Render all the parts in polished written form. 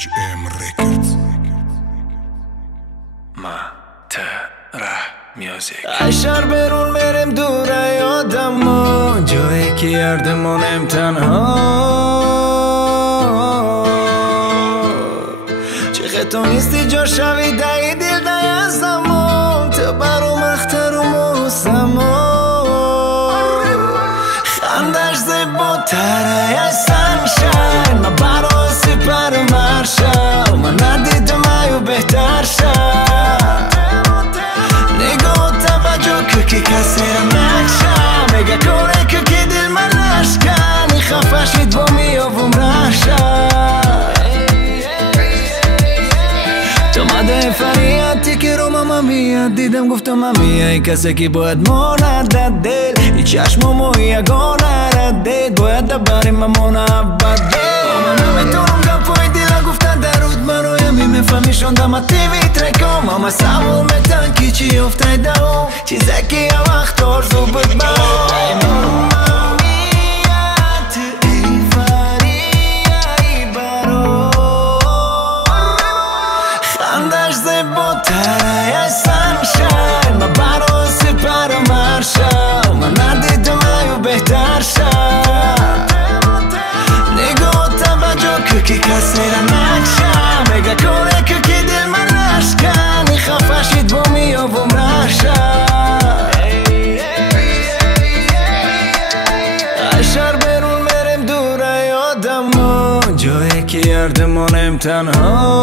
HM Records. اشار برون برم دوره یادم و جایی که یردمونم تنها چه تو نیستی جا شوی دایی دل دایی از زمان تو برام اختر و موسمان خندش زیباتره یا سنشن من برای سپر مرشم من ندیدم ایو بهتر شد که کسی را نکشم میگه کنه که دل من نشکنی خفشید با میابم رشم تو مده فریادی که رو ماما میاد دیدم گفتم مامیای کسی که باید ماند دل ای چشم و یگانه ردید باید دبریم ممونه عبد من نمیتونم گفای دیل گفتن درود منو میفهمی شوندم تیوی ترکم ماما سمو متن کی چی افته دو چیزه که یه وقت آرزو بود با ای ماما میاد ای فری ای برو خندش زیباتره ای سنشن من برو سپر مرشم من ندیدم ایو بهتر شد نگاه توجه که کسی را نکشم میگه کنه که دل من نشکنی خفشید با میابم رشم اشار برون برم دوره یادم و جایی که یردمونم تنها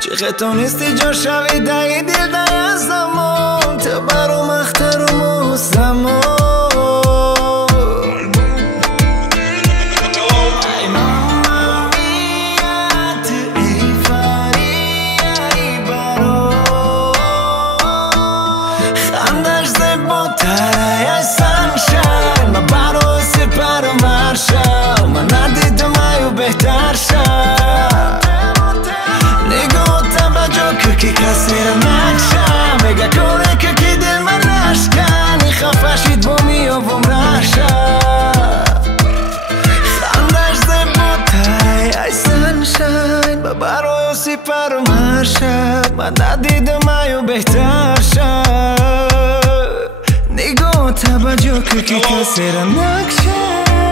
چه تو نیستی جا شوی دایی دل دایی از زمان تو برام اختر و موسمان تره سنشن من برای سپر مرشم من ندیدم ایو بهتر شد نگاه توجه که کسی را نکشم میگه کنه که دل من نشکنی خفشید با میابم رشم خندش زیباتره ای سنشن من برای سپر مرشم من ندیدم ایو بهتر شد نگاه توجه که کسی را نکشم